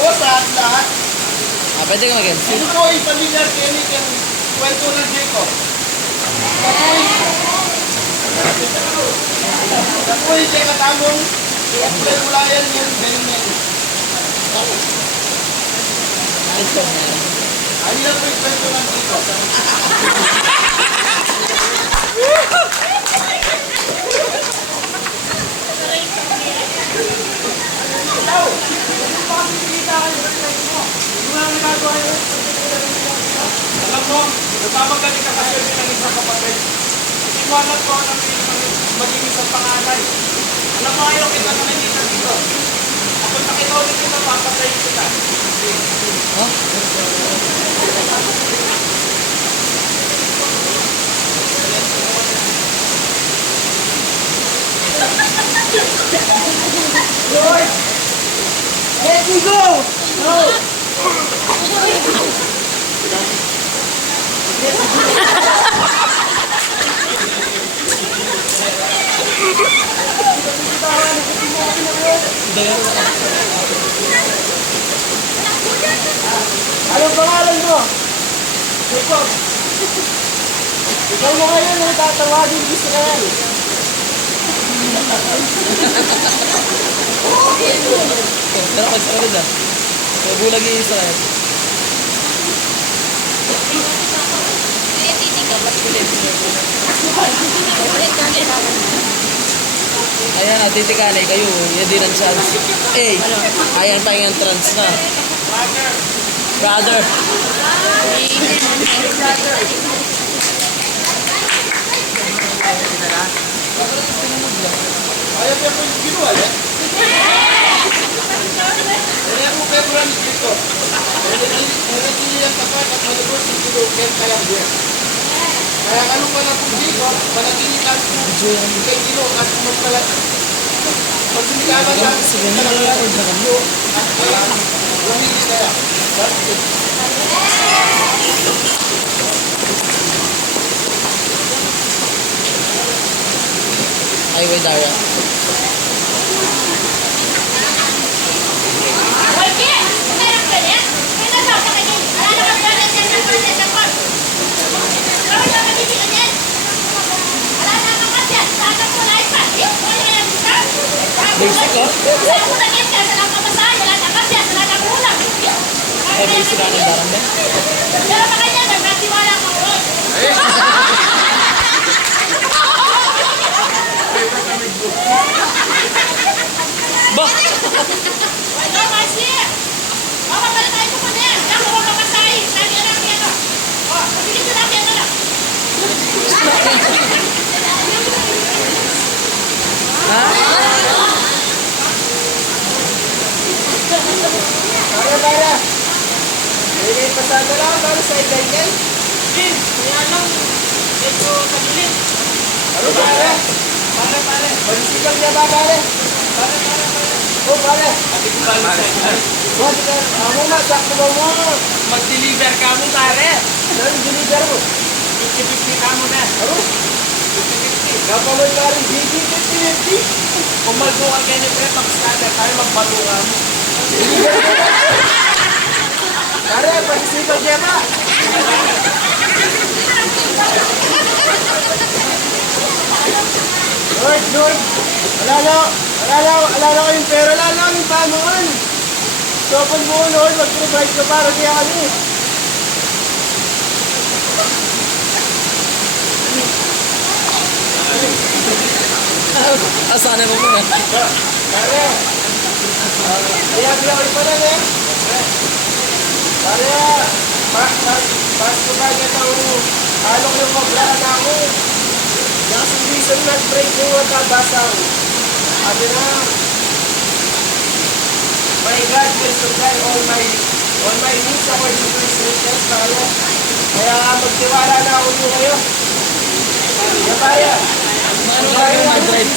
po sa lahat. Pwede ka mag-MC. Sino po ay familiar Kenny yung kwento ng Jacob? Ako ay kaya katamong ulayan yung Benjamin. Ano lang po yung kwento ng Jacob? Alam mo, nagpapagaling ka kasi ng isang kapatid. Itiwalat ko ang maging isang panganay. Alam mo, ayaw kita na nakikita dito. Ako nakita ulit kita, papatayin kita. Lord, let me go! No! Anong pangalan mo? Jacob. Ikaw mo ngayon ang tatawagin Israel. Pero magsakalid ah. Bulag yung Israel. Ayan, titikanay kayo. Yan din ang chance. Ayan pa yung entrance na. Brother. Ayaw niya po yung ginawa, eh? Kaya po kayo mula ni Jacob. Hindi niya tapat at malubos yung ginukin kaya buwan. Kaya ano pa na po Jacob, manatiling ang kay Gino at magpalat. Pagsinikaman lang, at kaya lumili kaya. Highway Daria. Basic oh. Basic ka ng darang ba? Ba? Para. May pasada lang para sa ganyan. Kaya lang, ito tagilid. Ano pare? Pare. Pagsisikap niya ba pare? Pare. Oh pare. Ati ko bali sa ito. Bakit ka? Amo na, sakto ba mo? Mag-deliver ka mo, pare. Saan deliver mo? 50-50 ka mo na. Ano? 50-50. Kapamay ka rin, GG 50-50. Kung magbukan kayo ni Pre, pag-scatter tayo, magbalungan mo. Pare, pagsisikap niya ba? Lord. Alala ko yung pera. Alala ko yung panuan. So, pag mo, Lord, mag-provide ka para kaya kami. Asana mo muna. Pare, kaya ko pa lang eh. Pare, pas ko ba kita halong yung magblaan ako. Yung reason nag-break yung matabasang. Sabi na, my God will supply all my needs according to His riches. Kaya magtiwala na ako nyo kayo. Kaya pare, Ano ka yung mag-drive?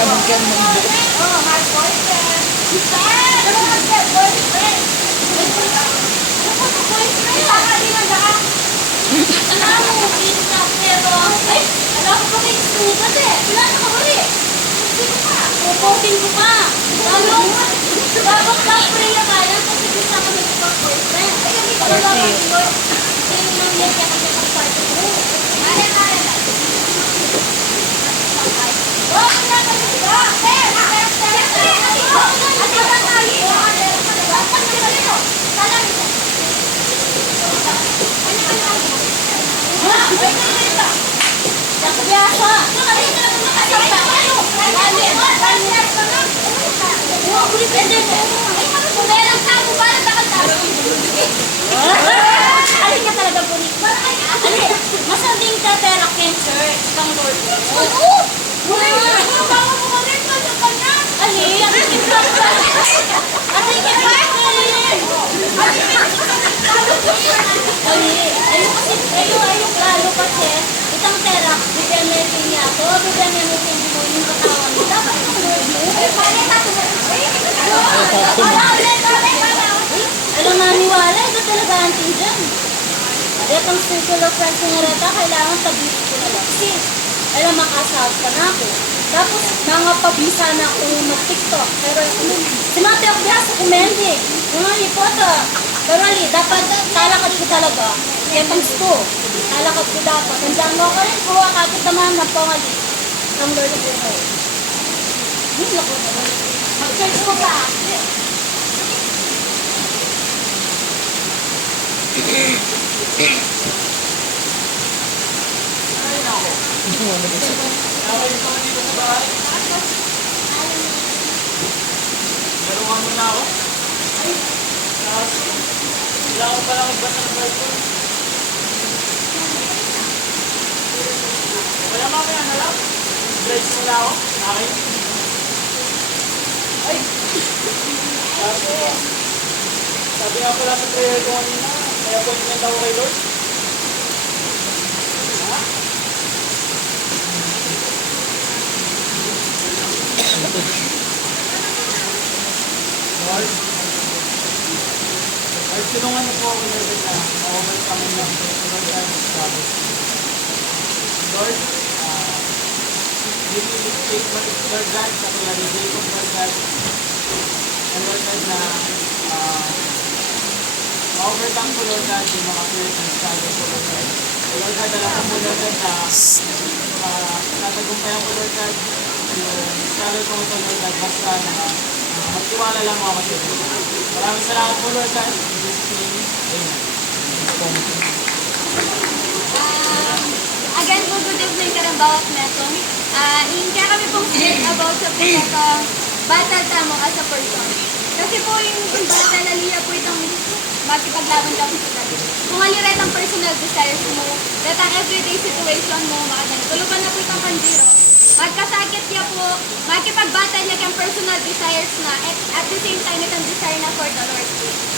Kanan ka naman buo. Oh, my boyfriend. Ano mo ang boyfriend? Ano mo boyfriend? Isa ka. Alam mo, isa pero... Ay, alam ko pa kayo sugat eh. Wala na kahuli. Sino ka? Puputin ko pa. Ano? Dapat lang pray ka yan kasi gusto ka nagpapag-boyfriend. Ay, hindi ka lang mag-boyfriend. Ay, nang yan kaya kasi kapag-party ko. Ay. Oh, wala ka na siya. Alin ka talaga po ni? Masabing tatera cancer, kang Lord. Oo! Bawa mo kami sa kanya. Ali, ang ikipas pa. Ang ikipas pa. Ali, ayun kasi, ayun lalo kasi, itang tera, bigyan niya niya ako, bigyan niya mo yung katawan mo. Dapat ang Lord mo. Alam maniwala, ito talaga anting dyan. Itong circle of friends nga rata, kailangan sabihin ko na lang. Kasi, alam, makasahag ka na ako. Tapos, nangapabisa na ako mag-TikTok. Pero, si Mate Okbiasa, kumendi. Yung mga lipota. Pero, ali, dapat talakad ko talaga. Itong sto. Talakad ko dapat. Nandiyan mo ako rin po, kapit naman na po ali. Ang Lord of the Hindi ako na. Mag-search ko pa. Garuhan mo na ako. Wala ko pala magbasa ng Bible. Wala mamaya na lang. Bless mo na ako. Akin. Ay! Sabi nga pala sa prayer ko kanina, may appointment ako kay Lord. Lord, tulungan niyo po ako Lord na ma-overcome ng Lord God troubles. Lord, give me the faith Lord God sa tulad ni Jacob Lord God. And Lord God na ma-overcome ko Lord God yung mga fears and struggles ko Lord God. Lord God, alam ko Lord God na natagumpayan ko Lord God yung struggle ko ito Lord God basta na magtiwala lang ako sa iyo. Maraming salamat po Lord God. In Jesus' name, Amen. Again po, good evening ka ng bawat metong. Kaya kami pong speak about sa pinatong battle tamo as a person. Kasi po yung battle naliya po itong makipaglaban ka po sa dati. Kung aliret ang personal desires mo, that ang everyday situation mo, tulupan na po itong kanjiro. Magkasakit niya po, makipag-battle niya kang personal desires na at the same time itong desire na for the Lord.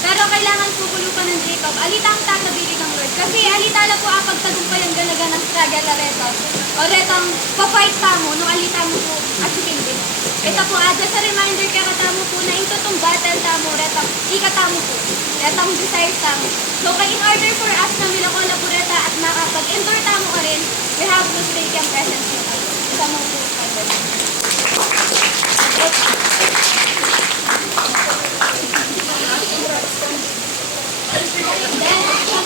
Pero kailangan po kulupan ng Jacob, alitang tatabilig ng Lord. Kasi alita na po apag tagumpay ang galaga ng struggle na reto. O retang pafight ka mo, nung alita mo po at sipindin. Ito po, just a reminder kakatamo po na ito itong battle tamo, retang ikatamo po. Retang desires tamo. So, in order for us na milakolaboreta at makapag-endure tamo ka rin, we have to stay kang presence with us. Isa mo po.